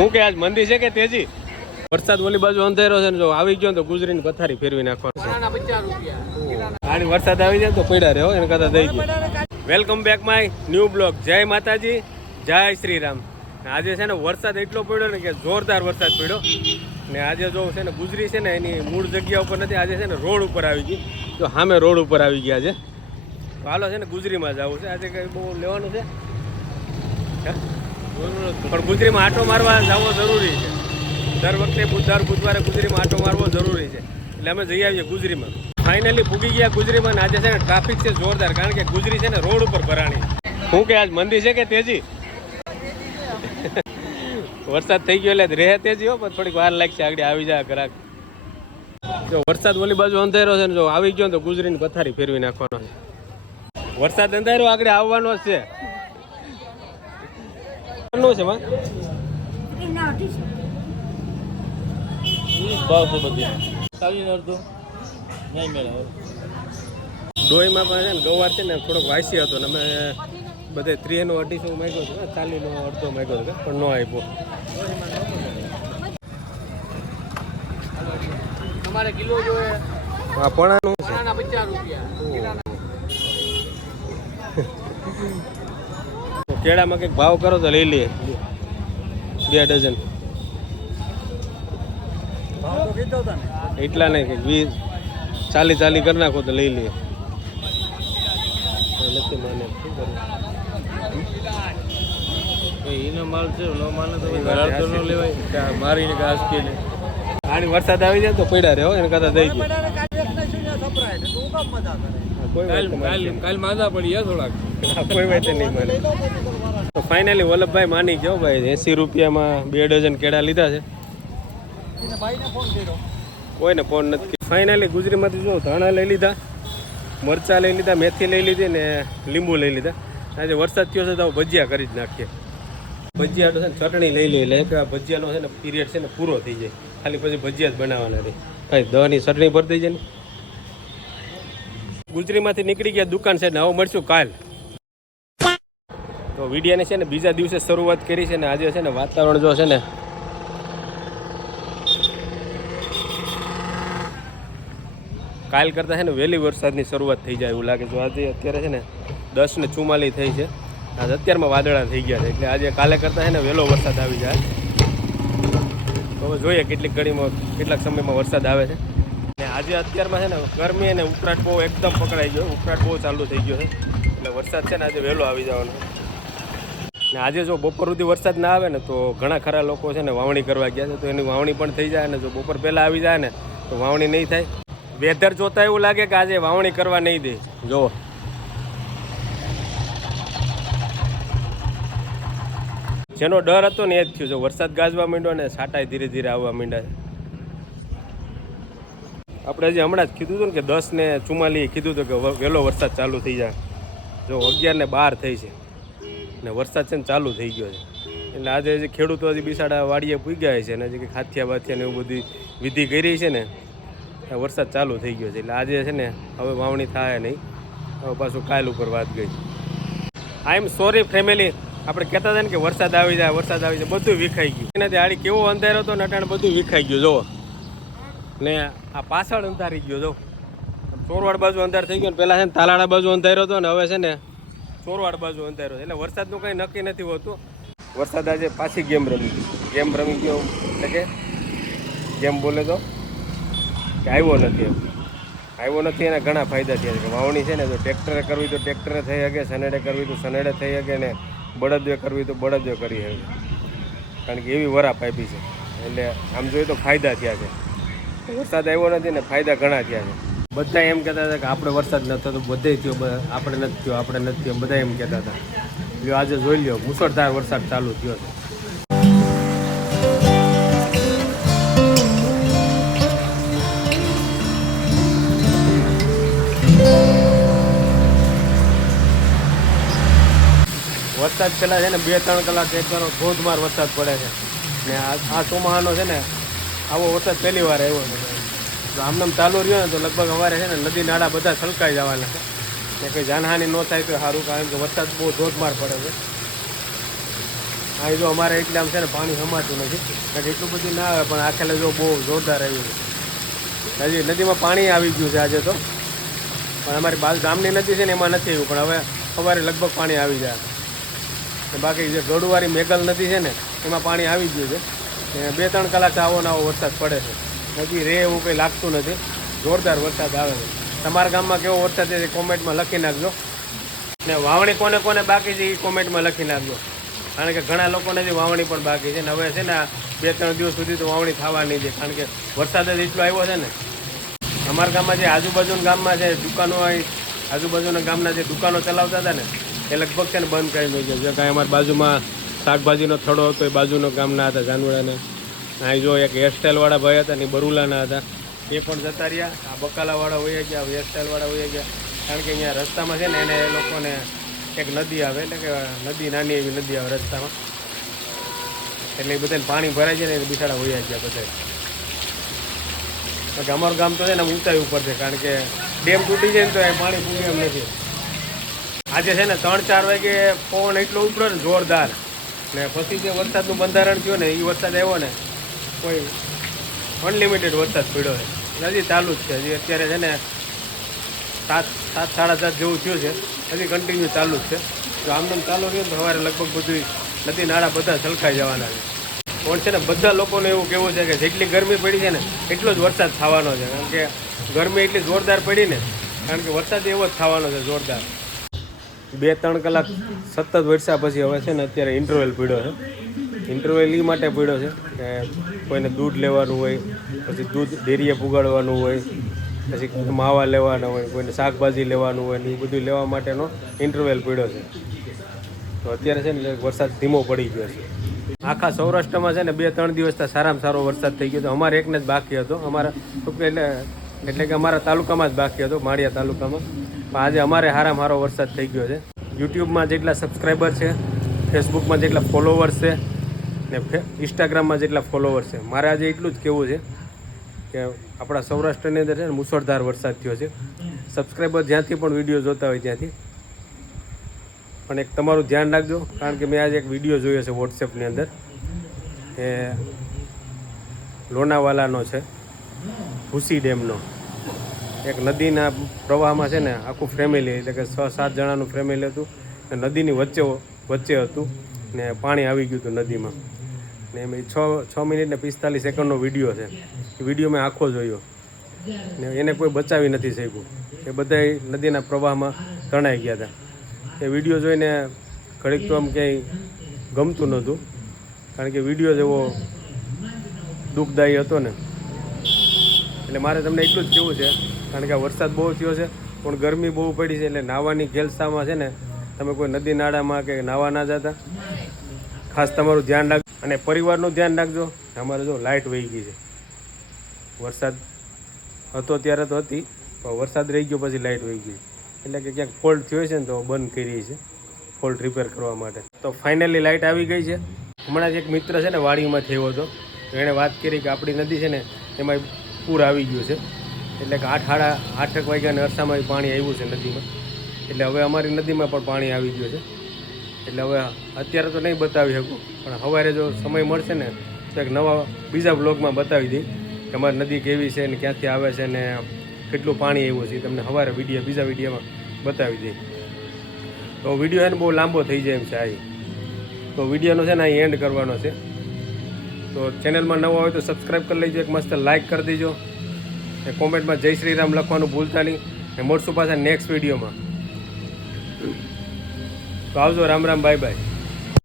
શું કે આજ મંદી છે કે તેજી? વરસાદ ઓલી બાજુ અંધેરો છે ને જો આવી ગયો ને તો ગુજરીની પથારી ફેરવી નાખવાનું આની વરસાદ આવી જાય તો પડ્યા રહે એને કરતા દઈ ગયો. Welcome back my new blog. જય માતાજી જય શ્રી રામ આજે છે ને વરસાદ એટલો પડ્યો ને કે જોરદાર વરસાદ પડ્યો. ને આજે જો છે ને ગુજરી છે ને એની મૂળ જગ્યા ઉપર નથી આજે છે ને રોડ ઉપર આવી ગઈ. તો સામે રોડ ઉપર આવી ગયા છે. તો હાલો છે ને ગુજરીમાં જવું છે. આજે કંઈ બહુ લેવાનું છે? હે? પણ ગુજરીમાં આટો મારવા જવો જરૂરી છે. દર વખતે બુધવાર બુધવારે ગુજરીમાં આટો મારવો જરૂરી છે. એટલે અમે જઈ આવીએ ગુજરીમાં. ફાઇનલી પૂગી ગયા ગુજરીમાં આજે છે ને ટ્રાફિક છે જોરદાર, કારણ કે ગુજરી છે ને રોડ ઉપર ભરાણી. હું કે આજ મંદી છે કે તેજી? વરસાદ થઈ ગયો એટલે રહે તેજી હો, પણ થોડીક વાર લાગશે આગળ આવી જાય ઘરાક. જો વરસાદ ઓલી બાજુ અંધારો છે ને, જો આવી ગયો તો ગુજરીની પથારી ફેરવી નાખવાનો છે. વરસાદ અંધારો આગળ આવવાનો જ છે. શું છે માં ભાવ છે બધી. ચાલીને અડધો. નહીં મેળવે ડોહીમાં પણ છે ને ગવાર છે ને થોડોક વાસી હતો ને અમે બધે ત્રીનો અઢીસો માગ્યો હતો ચાલીનો અડધો માગ્યો હતો પણ ન આપ્યો. તમારે કિલો જોઈએ. આ પણાનું છે પચાસ રૂપિયા. કેળામાં કંઈક ભાવ કરો તો લઈ લઈએ. બે ડઝન. એટલા નહીં કંઈક વીસ ચાલી ચાલી કરી નાખો તો લઈ લઈએ. નથી માને શું કરું એનો માલ છે ન માલ તો ન લેવાય. મારીને ઘાસ કે આની વરસાદ આવી જાય તો પડ્યા રહે હો એને કરતા દઈ દે. કાલ માંદા પડી થોડાક. કોઈ વાત નહીં મને તો ફાઇનલી વલ્લભભાઈ માની ગયો ભાઈ એસી રૂપિયામાં બે ડઝન કેળા લીધા છે. કોઈને ફોન નથી ફાઇનલી ગુજરીમાંથી જો ધાણા લઈ લીધા મરચાં લઈ લીધા મેથી લઈ લીધી ને લીંબુ લઈ લીધા. આજે વરસાદ થયો છે તો ભજીયા કરી જ નાખીએ. ભજીયા તો છે ને ચટણી લઈ લઈ લે ભજીયાનો છે ને પીરિયડ છે ને પૂરો થઈ જાય. ખાલી પછી ભજીયા જ બનાવવાના રહે ભાઈ દવાની ચટણી ભરી થઈ જાય ને. ગુજરીમાંથી નીકળી ગયા દુકાન છે ને હવે મળશું કાલ. તો વિડીયાને છે ને બીજા દિવસે શરૂઆત કરી છે ને આજે છે ને વાતાવરણ જો છે ને કાલ કરતાં છે ને વહેલી વરસાદની શરૂઆત થઈ જાય એવું લાગે જો આજે અત્યારે છે ને દસ ને ચુમ્માલી થઈ છે. આજે અત્યારમાં વાદળા થઈ ગયા છે. એટલે આજે કાલે કરતાં છે ને વહેલો વરસાદ આવી જાય. તો જોઈએ કેટલીક ઘડીમાં કેટલાક સમયમાં વરસાદ આવે છે. આજે અત્યારમાં છે ને ગરમી અને ઉકળાટ બહુ એકદમ પકડાઈ ગયો. ઉકળાટ બહુ ચાલુ થઈ ગયો છે. એટલે વરસાદ છે ને આજે વહેલો આવી જવાનો. ને આજે જો બપોર સુધી વરસાદ ના આવે ને તો ઘણા ખરા લોકો છે ને વાવણી કરવા ગયા છે. તો એની વાવણી પણ થઈ જાય ને જો બપોર પહેલાં આવી જાય ને તો વાવણી નહીં થાય. વેધર જોતા એવું લાગે કે આજે વાવણી કરવા નહીં દે. જો જેનો ડર હતો ને એ જ થયું. જો વરસાદ ગાજવા માંડ્યો ને છાંટાય ધીરે ધીરે આવવા માંડ્યા આપણે હજી હમણાં જ કીધું હતું ને કે દસ ને ચુમ્માલી કીધું હતું કે વહેલો વરસાદ ચાલુ થઈ જાય. જો અગિયાર ને બાર થઈ છે ને વરસાદ છે ને ચાલુ થઈ ગયો છે. એટલે આજે જે ખેડૂતો હજી બિસાડા વાડીએ પૂગ્યા છે ને હજી ખાથિયા બાથિયા ને એવું બધી વિધિ કરી છે ને વરસાદ ચાલુ થઈ ગયો છે. એટલે આજે છે ને હવે વાવણી થાય નહીં. હવે પાછું કાલ ઉપર વાત ગઈ. આઈ એમ સોરી ફેમિલી આપણે કહેતા હતા ને કે વરસાદ આવી જાય, વરસાદ આવી જાય, બધું વિખાઈ ગયું. એનાથી આડી કેવો અંધારો હતો ને અટાણે બધું વિખાઈ ગયું, જુઓ. ને આ પાછળ અંધારી ગયો જો. ચોરવાડ બાજુ અંધાર થઈ ગયો પહેલાં છે ને તાલાળા બાજુ અંધાર્યો હતો ને હવે છે ને ચોરવાડ બાજુ અંધાર્યો. એટલે વરસાદનું કંઈ નક્કી નથી હોતું. વરસાદ આજે પાછી ગેમ રમી ગેમ રમી ગયો એટલે કે ગેમ બોલે તો કે આવ્યો નથી એમ. આવ્યો નથી એના ઘણા ફાયદા થયા છે. વાવણી છે ને તો ટ્રેક્ટરે કરવી તો ટ્રેક્ટરે થઈ શકે સનેડે કરવી તો સનેડે થઈ શકે ને બળદવે કરવી તો બળદવે કરી શકે. કારણ કે એવી વરાપ આપી છે. એટલે આમ જોઈએ તો ફાયદા થયા છે. વરસાદ આવ્યો નથી ને ફાયદા ઘણા થયા છે. બધા એમ કહેતા હતા કે આપણે વરસાદ ન થતો બધે થયો આપણે નથી થયો, આપણે નથી થયો, બધા એમ કહેતા હતા. એટલે આજે જોઈ લ્યો મુસળધાર વરસાદ ચાલુ થયો છે. વરસાદ પહેલાં છે ને બે ત્રણ કલાક એક ધોધમાર વરસાદ પડે છે. ને આ ચોમાહાનો છે ને આવો વરસાદ પહેલી વાર આવ્યો છે. આમનામ ચાલુ રહ્યો ને તો લગભગ અમારે છે ને નદી નાળા બધા છલકાઈ જવાના છે. કંઈ જાનહાનિ ન થાય તો સારું, કારણ કે વરસાદ બહુ ધોધમાર પડે છે. આ જો અમારે એટલે આમ છે ને પાણી સમાતું નથી. કારણ કે એટલું બધું ના આવે, પણ આખેલે જો બહુ જોરદાર આવ્યું છે. હજી નદીમાં પાણી આવી ગયું છે આજે તો. પણ અમારી બાલ ગામની નદી છે ને એમાં નથી આવ્યું, પણ હવે સવારે લગભગ પાણી આવી જાય. બાકી જે ગોડુવાળી મેઘલ નદી છે ને, એમાં પાણી આવી ગયું છે. બે ત્રણ કલાક આવો ને આવો વરસાદ પડે છે. હજી રે એવું કંઈ લાગતું નથી. જોરદાર વરસાદ આવે છે. તમારા ગામમાં કેવો વરસાદ છે કોમેન્ટમાં લખી નાખજો. ને વાવણી કોને કોને બાકી છે એ કોમેન્ટમાં લખી નાખજો. કારણ કે ઘણા લોકોને જે વાવણી પણ બાકી છે ને હવે છે ને બે ત્રણ દિવસ સુધી તો વાવણી થવાની છે. કારણ કે વરસાદ જ એટલો આવ્યો છે ને. અમારા ગામમાં જે આજુબાજુના ગામમાં જે દુકાનો આજુબાજુના ગામના જે દુકાનો ચલાવતા હતા ને, એ લગભગ છે ને બંધ કરી મૂક્યો જે કાંઈ અમારી બાજુમાં શાકભાજીનો થડો હતો, એ બાજુનો ગામના હતા જાનવડાને અહીં જો એક હેરસ્ટાઈલવાળા ભાઈ હતા ને બરુલાના હતા. એ પણ જતા રહ્યા. આ બકાલાવાળા હોઈ ગયા હેરસ્ટાઈલવાળા હોઈ ગયા. કારણ કે અહીંયા રસ્તામાં છે ને, એને એ લોકોને એક નદી આવે, એટલે કે નદી નાની એવી નદી આવે રસ્તામાં. એટલે એ બધાને પાણી ભરાય છે ને, એ બિચારા વયા ગયા બધા. કે અમારું ગામ તો છે ને ઊંચાઈ ઉપર છે, કારણ કે ડેમ તૂટી જાય ને તો એ પાણી પૂગે એમ નથી. આજે છે ને, ત્રણ ચાર વાગે પવન એટલો ઉપડ્યો ને, જોરદાર. ને પછી જે વરસાદનું બંધારણ થયું ને એ વરસાદ આવ્યો ને, કોઈ અનલિમિટેડ વરસાદ પડ્યો છે. હજી ચાલુ જ છે. હજી અત્યારે છે ને સાત સાત, સાડા સાત જેવું થયું છે. હજી કન્ટિન્યુ ચાલુ જ છે. જો આમદમ ચાલુ રહ્યું તો સવારે લગભગ બધું નદી, નાળા બધા છલકાઈ જવાના છે. પણ છે ને, બધા લોકોને એવું કહેવું છે કે જેટલી ગરમી પડી છે ને, એટલો જ વરસાદ થવાનો છે. કારણ કે ગરમી એટલી જોરદાર પડી ને, કારણ કે વરસાદ એવો જ થવાનો છે જોરદાર. બે ત્રણ કલાક સતત વરસ્યા પછી હવે છે ને અત્યારે ઇન્ટરવેલ પીડ્યો છે. ઇન્ટરવેલ એ માટે પીડ્યો છે કે કોઈને દૂધ લેવાનું હોય, પછી દૂધ ડેરીએ પુગાડવાનું હોય, પછી માવા લેવાના હોય, કોઈને શાકભાજી લેવાનું હોય, ને એ બધું લેવા માટેનો ઇન્ટરવેલ પીડ્યો છે. તો અત્યારે છે ને વરસાદ ધીમો પડી ગયો છે. આખા સૌરાષ્ટ્રમાં છે ને બે ત્રણ દિવસથી સારામાં સારો વરસાદ થઈ ગયો હતો અમારે એકને જ બાકી હતો. અમારા એટલે એટલે કે અમારા તાલુકામાં જ બાકી હતો, માળિયા તાલુકામાં. પણ આજે અમારે હારામાં સારો વરસાદ થઈ ગયો છે. યુટ્યુબમાં જેટલા સબસ્ક્રાઈબર છે ફેસબુકમાં જેટલા ફોલોવર્સ છે, ને ઇન્સ્ટાગ્રામમાં જેટલા ફોલોવર્સ છે. મારે આજે એટલું જ કહેવું છે કે આપણા સૌરાષ્ટ્રની અંદર છે ને મુસળધાર વરસાદ થયો છે. સબસ્ક્રાઈબર જ્યાંથી પણ વીડિયો જોતા હોય ત્યાંથી. પણ એક તમારું ધ્યાન રાખજો, કારણ કે મેં આજે એક વીડિયો જોયો છે વોટ્સએપની અંદર. એ લોનાવાલાનો છે. ભૂસી ડેમનો. એક નદીના પ્રવાહમાં છે ને આખું ફેમિલી એટલે કે છ સાત જણાનું ફેમિલી હતું. ને નદીની વચ્ચે વચ્ચે હતું. ને પાણી આવી ગયું હતું નદીમાં. ને એમ છ છ મિનિટ ને પિસ્તાલીસ સેકન્ડનો વીડિયો છે. એ વીડિયો મેં આખો જોયો. ને એને કોઈ બચાવી નથી શક્યું. એ બધા નદીના પ્રવાહમાં તણાઈ ગયા હતા. એ વીડિયો જોઈને ઘડીક તો આમ ક્યાંય ગમતું નહોતું. કારણ કે વીડિયો જેવો દુઃખદાયી હતો ને. એટલે મારે તમને એટલું જ કહેવું છે, કારણ કે વરસાદ બહુ થયો છે, પણ ગરમી બહુ પડી છે એટલે નાહવાની ગેલસામાં છે ને, તમે કોઈ નદી નાળામાં કે નાહવા ના જતા, ખાસ તમારું ધ્યાન રાખજો અને પરિવારનું ધ્યાન રાખજો, અમારે જો લાઇટ વહી ગઈ છે. વરસાદ હતો ત્યારે તો હતી, પણ વરસાદ રહી ગયો પછી લાઇટ વહી ગઈ. એટલે કે ક્યાંક ફોલ્ટ થયો છે ને તો બંધ કરી છે ફોલ્ટ રિપેર કરવા માટે. તો ફાઇનલી લાઇટ આવી ગઈ છે. હમણાં જ એક મિત્ર છે ને વાડીમાં થયો હતો એણે વાત કરી કે આપણી નદી છે ને, એમાં પૂર આવી ગયું છે. એટલે કે આઠ સાડા આઠક વાગ્યાને અરસામાં પાણી આવ્યું છે નદીમાં. એટલે હવે અમારી નદીમાં પણ પાણી આવી ગયું છે. એટલે હવે અત્યારે તો નહીં બતાવી શકું. પણ સવારે જો સમય મળશે ને, તો એક નવા બીજા બ્લોગમાં બતાવી દઈ કે અમારી નદી કેવી છે ને ક્યાંથી આવે છે ને કેટલું પાણી આવ્યું છે તમને સવારે વીડિયો બીજા વિડીયોમાં બતાવી દઈ તો વીડિયો એને બહુ લાંબો થઈ જાય એમ છે આ. તો વિડીયોનો છે ને અહીં એન્ડ કરવાનો છે. તો ચેનલમાં નવો હોય તો સબસ્ક્રાઈબ કરી લેજો, એક મસ્ત લાઇક કરી દેજો. ને કોમેન્ટમાં જય શ્રી રામ લખવાનું ભૂલતા નહીં. ને મળશું પાછા નેક્સ્ટ વિડીયોમાં તો આવજો, રામ રામ બાય બાય